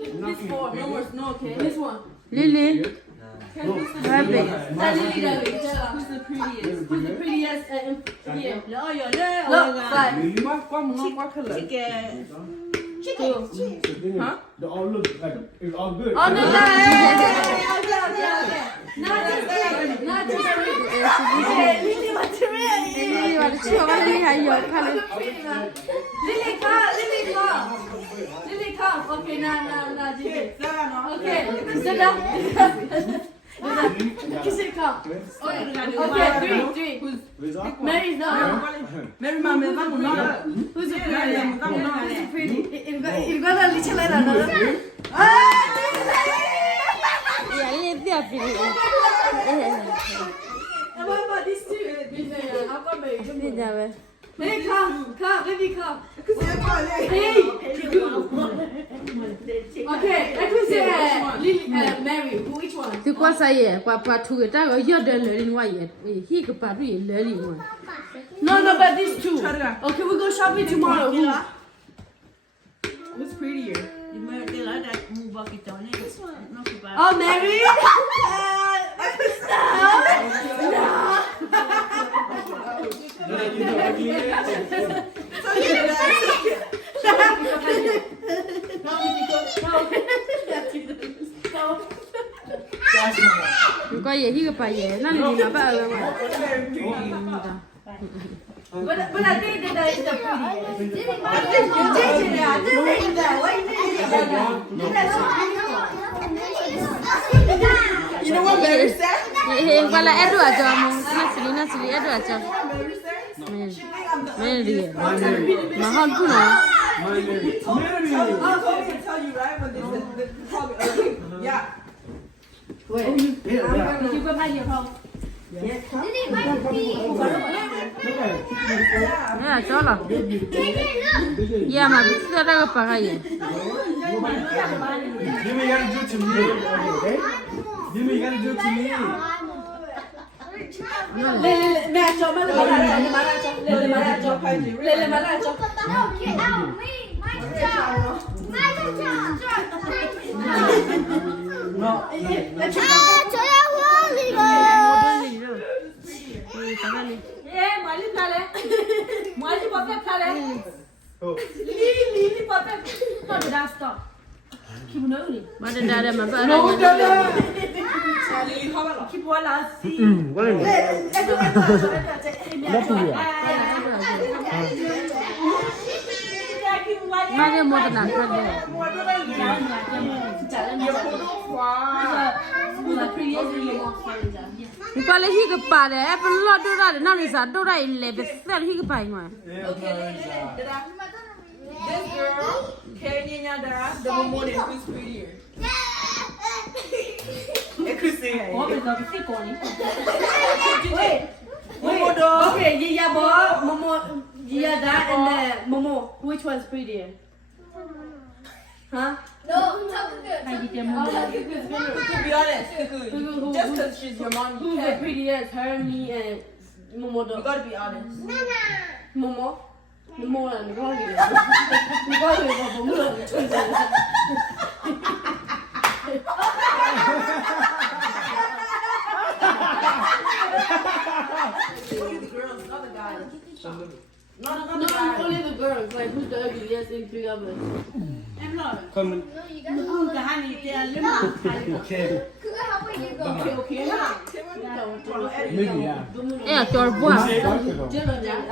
This one. No more. No, okay. This one. Lily. Rabbit. Lily, who's the prettiest? Who's the prettiest? Here. Lỡ rồi đấy. Look, like. What color? Chicken. Huh? They all look like it's all good. Oh, no, no. Okay. Not just pretty. Not just pretty. Lily, what's pretty? Lily và chưa có Lily hay giờ khá lên. Lily, come. Lily, come. Lily, come. Okay, now, Gigi. Okay, sit down. Kiss it, come. Okay, three. Who's Mary's not. Mary mama vamos nós. Who's the pretty? You're gonna little later. Yeah, Lily tiếp đi. And what about these two? How come Mary? Đi ra về. Hey, come, baby, come. Hey. Okay, I can say Lily, Mary. Which one? Thì qua sai à, qua pa thu ta có giờ đến lời đi ngoài à, hi cái pa đi lời đi ngoài. No, but these two. Okay, we go shopping tomorrow. Who's prettier? Oh, Mary. Mình coi vậy hi cái pa vậy, nó đi mà ba ở ngoài. But I think that is the pretty. You know what Mary said? Qua là Edward à cho mình, nó xử lý Edward à cho. Mình đi. Mà hơn cũng nào. My Mary. I can tell you right when they probably yeah. Wait, you go buy your home. Yeah, cho là. Yeah, mà biết ra cái pa cái gì. Jimmy, you gotta do it to me. Okay? Jimmy, you gotta do it to me. Mẹ cho má lại cho. No. Moi je peux faire ça là. Oh. Lily peut faire. Non, mais là stop. Qui vous nourrit? Mà đến đây mà ba. No, Qui boit là si. What is it? Mà cái mua cái nào cái này. Mình qua lấy hi cái pa đấy, em lo đâu ra để nó đi sao đâu ra lấy bé sao hi cái pa ngoài. This girl, Kenya Dara, the woman is who's prettier. Christine. Wait. Okay, Yaya Bo, Momo, Yaya Da, and then Momo. Which one's prettier? Huh? To be honest, just because she's your mom, you Who's the can't. prettiest? Her, me, and Momo. You gotta be honest. Momo. Momo là có gì? Có gì mà bụng lùn chui ra. The girls, not the guys. No, only the girls. Like who's the ugliest in three of us? Come. Okay. Okay. Maybe, yeah. Em cho bùa.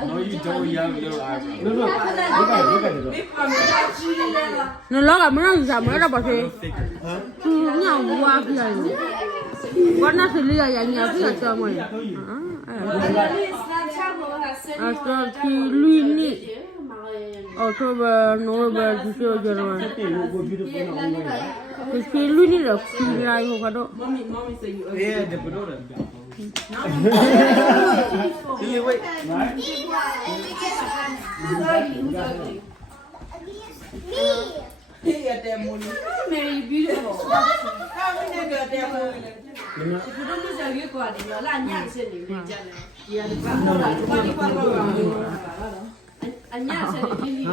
No, you don't. You have little eyebrows. No. Look at it. Nó lo cả mấy giờ mới ra bỏ thế. Nhau qua cái này. Con nó xử lý là nhà cái cho mày. Cho thì lui nè. October, November, December, January. Thì lui nè là khi lại hồ cả độ. Mommy say you ugly. Yeah, the banana. Lily, wait. Right? Who's ugly? He got that money. Mary, beautiful. How many got that money? If you don't lose your good quality, you're not young, silly, you yeah, the back of the anh nhá sẽ đi đi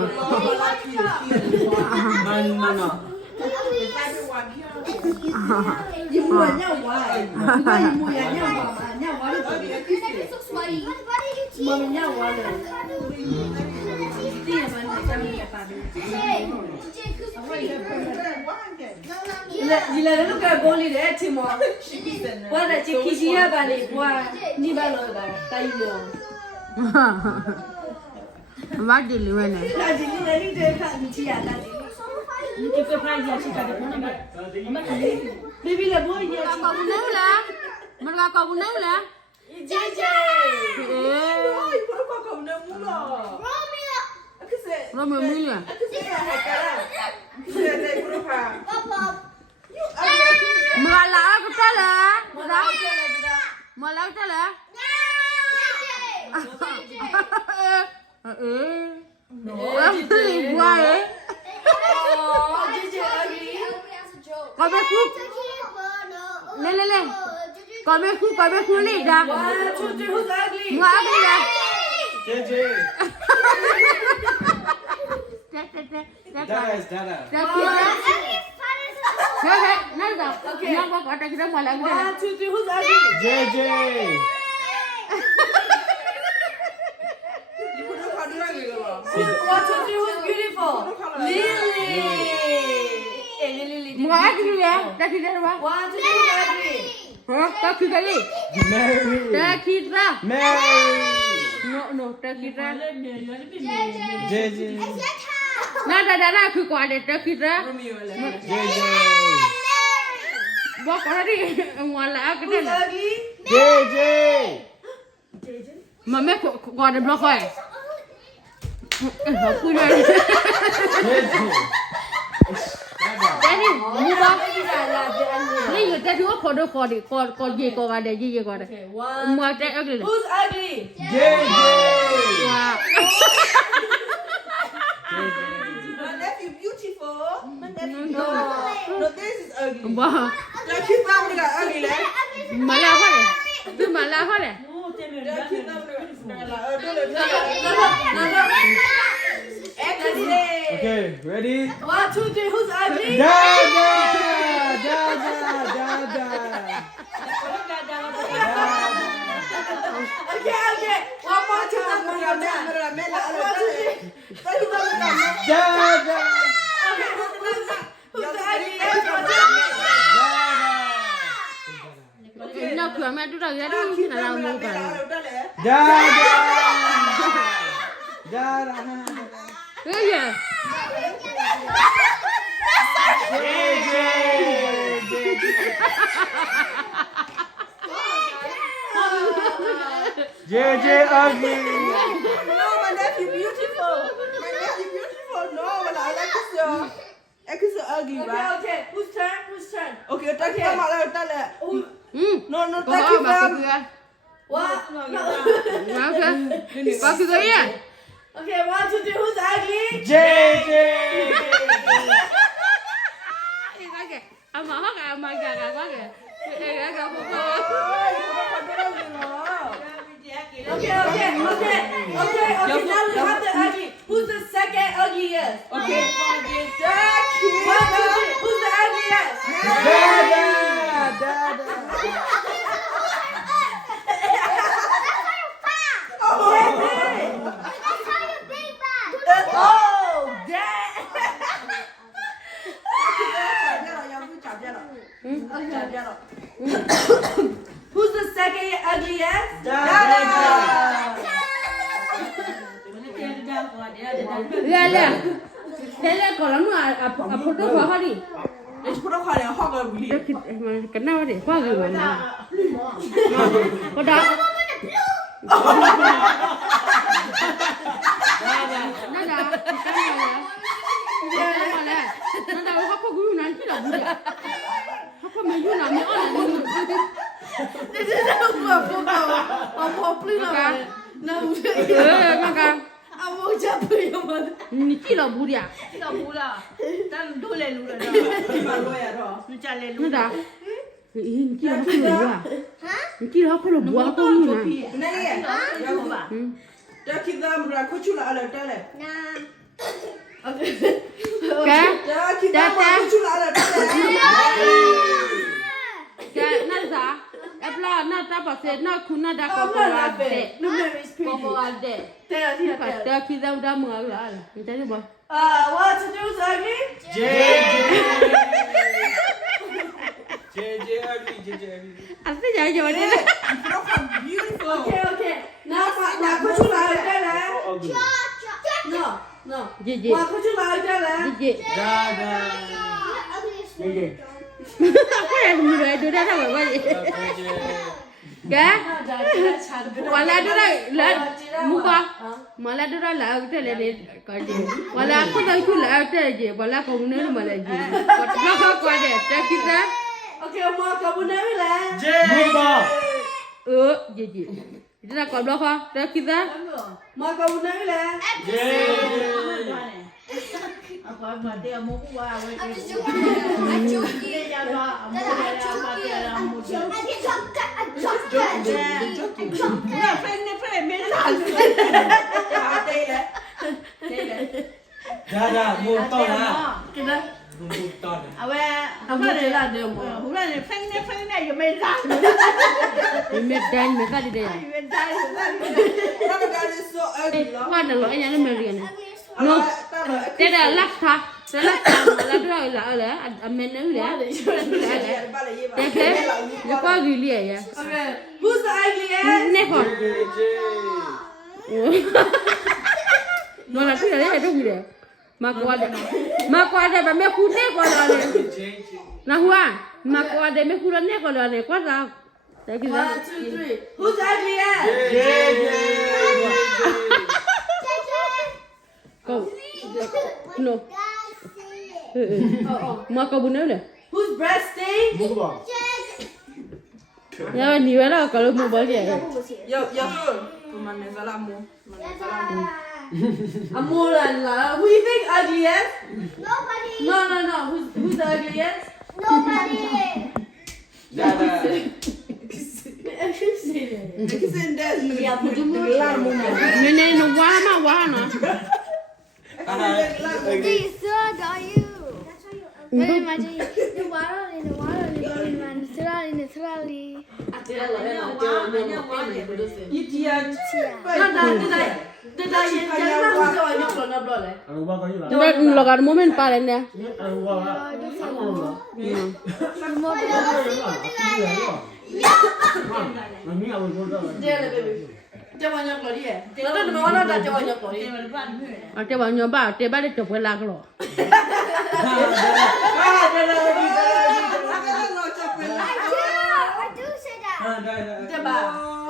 No. 你摸人家娃，你看你摸人家娃嘛，人家娃的特别。摸人家娃的。第一嘛，你下面也发的。你来那个玻璃的吃吗？我在这开心呀，把你我你把那个带了。ဘာကြည့်လို့လဲ 大姐，你来你这看，你吃呀，大姐。你这个饭也吃干的不能买。baby 来摸一下。 ကောက်ဘူးနော်လားမရကောက်ဘူးနော်လား 姐姐。 အေး ရမမီးလားမလာကတလားမလာမလာတလားအေးဝမ်ပလီဘွားရေ 姐姐阿姨。 ကောပဲခုလဲလဲလဲကောပဲခုလေးဒါ One, two, three, who's ugly? ငါအမေလား JJ. တက်တက်တက် Dada is Dada. တက်ကြည့်ဟဲ့နိုင်တော့ငါဘာတက်ကြမလာဘူး One, two, three, who's ugly? JJ. One, two, three, who's beautiful? Lily. Hey, Lily. ငါအကြည့်ရတက်ကြတယ်ဘာ One, two, three, who's ugly? ဟမ်တက်ကြတယ် Mary. တက်ကြတာ Mary. no တက်ကြတာ JJ. နာဒါခုကွာတယ်တက်ကြတာ JJ. ဘာကရီငါလာကတယ် Who's ugly? JJ. မမေကွာတယ်ဘလောက်ခွဲဟာကူရ JJ. တယ်ဒီမူပါ Baby, la, la, นี่อยู่แต่ดูว่าขอดิกอเย่กอกันเย่กอกัน Okay, one. มัวแต่เอ้ย Who's ugly? JJ. ว้า My nephew beautiful. My nephew. No. No, this is ugly. บ้า Now keep that one ugly, leh. มาลาฮะเลยดูมาลาฮะเลย Now keep that one Okay, ready? One, two, three, who's ugly? Dada. Dada. Okay, okay. One more time. One more time. Dada. Okay, who's the ugliest? น่าคือแม่ดูได้ยังดูน่ารักมากเลย Dada. Dada. เฮ้ย JJ. JJ ugly. No, my nephew beautiful. My nephew beautiful. No, well, I like this. It's ugly, Okay, right? okay. Whose turn? Whose turn? Okay, take them out. Tell it. อืม No, ก็ take มา them. คือ What? No. โอเคก็คือเนี่ย Okay, one, two, three. Who's ugly? JJ. อามาฮะอามากะก็เอ้ก็พ่อ Okay. Now we have the ugly. Who's the second ugliest? Okay. One, two, three. Who's the ugliest? Dada. Oh, damn. Who's the second ugliest? Dada. လဲကောလမအဖိုတိုခေါ်ဟာဒီ Let's put a call and hog a really. ကနာဝဒီခွာကြပါလားဟောဒါနာဒါကနာလဲနာဒါဟာကိုကူနန်ချီလာဘူးဟာကိုမယူနာမအော်လာဘူး This is a photo. I'm hoping no. ငါက I won't jump in your mother. နီချီလာဘူးရ Kita mula. Dan dole lura dah. Kita lawyer dah. Ni cale နာဒါနီချီလာခလို့ရနီချီလာခလို့ဘွားကိုယူနာ Ni ya. Ya ba. Dah kita mula kucula ala tale. ကဲ Dah kita mula kucula ala tale. ta pa se na kuna da ko I'm ko not la de laughing. No, no, it's ko pretty. ko la de Tell us here, ka tell us. ta ki da da mo la la ni ta ni ba What to do, Zaggy? JJ ugly, JJ ugly. ase ja jo de Beautiful. Okay. Now, could you lie there? Ugly. No. je je What could you lie there? je Dada. ko ya ni ro do da da ba ye ga wala do la mu ba mala do la te le ne ka je wala ko da ku la te je wala ko ne ma la je ko ko de ta ki da Okay, Mark, I will never land. Muba. je je ita ko do ko ta ki da Mark, I will never land. Dada, mua to na. Cái đó. Mua to na. Không có thể làm được mà. ni me dan me ka de ya Ramadan is so ugly. ko na lo nya me ri ne no te da la ta se la ta la do la a me ne le te ke ni ko gi li ya Okay. Who's the ugliest? ne ko JJ. no la tu le do gi de ma ko de ba me ku ne ko la le JJ. na hua ma ko de me ku ne ko la le ko da te ki da 1, 2, 3. Who's the ugliest? JJ. ko no ma ko bu ne le Who's breasting? Muba. ya ni wala ko lo mo ba ye Yo, Mana salamu. Amora la. Who you think ugliest? Nobody. No. Who's the ugliest? Nobody. Dada. Kissing that. ne ne no wa na This what are you? Very imagine the water in the water in the slowly. lo gar moment pare ne ate ba nyo ba te ba de to la ko I do say that.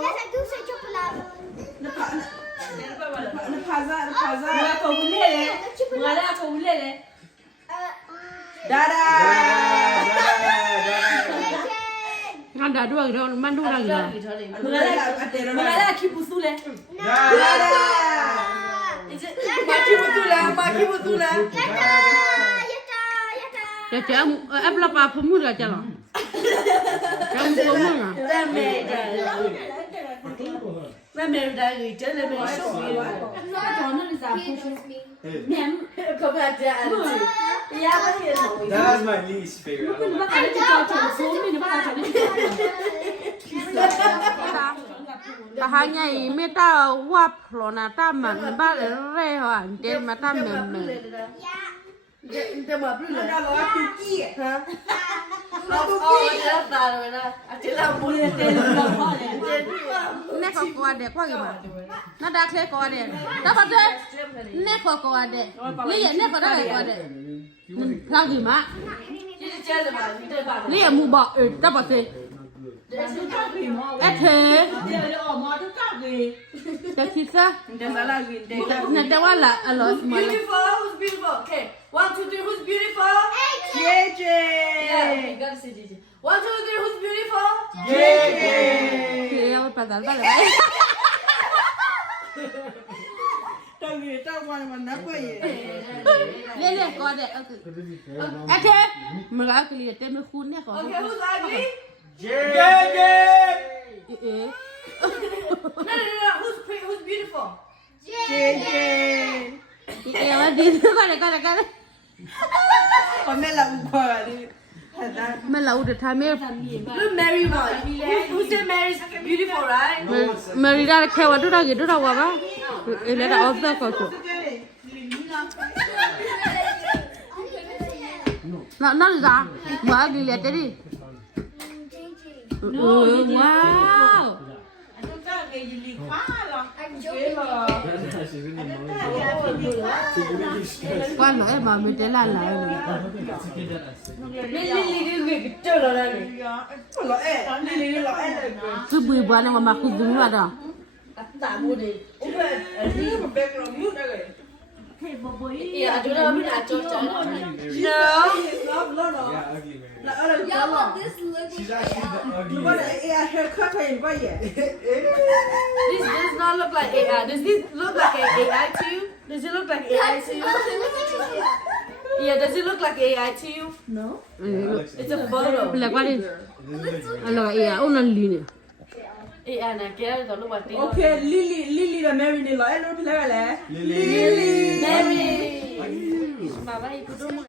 Yes, I do say chocolate. The Paza. Dada. nga da do ga man do la ga ya cha apla pa fu mu ga cha la cha mu ko mu na That's my least favorite. I don't like ta ha nhai me ta wa plo na ta man ba le re ho an te ma ta me me ne ko de ko ga ba na da kle ko de ta ba de ne ko de ni ye ne ko da ko de la gi ma ni ye mu ba ta ba de thế ta chi sa na ta wa la a lo ma la Beautiful. Who's beautiful? Okay. 1, 2, 3. Who's beautiful? JJ. Yeah, you gotta say JJ. 1, 2, 3. Who's beautiful? ke ya pa dal ba la Tao qua mà nắp quá vậy. le ko de a thế ma ga ke li te me khu ne ko Okay, who's ugly? JJ. No. Who's beautiful? JJ. ya va di ko de Con mẹ làm quà đi. မလာဦးတထားမဲ Look Mary boy. Who said Mary's beautiful, right? မရီဒါခဲဝတ်တော့ကြီးတော့ဝါပါအေးလည်းတော့ off the coach နော်လာမာဂီလက်တရီဝါး quan nói mà mình tới là cứ bùi bùa này mà cứ đứng vào đó Yeah, I don't know. I don't know. No. Yeah, but this looks She's actually the ugly. What a haircut in what yet? This does not look like AI. Does this look like AI to you? Does it look like AI to you? Yeah, does it look like AI to you? No. It's a photo. là qua đi alors et on en ligne AI nè, kéo rồi lúc mà tin. Okay, Lily là Mary này lại luôn play lại. Lily. Mary. Mà bác đi cứ đúng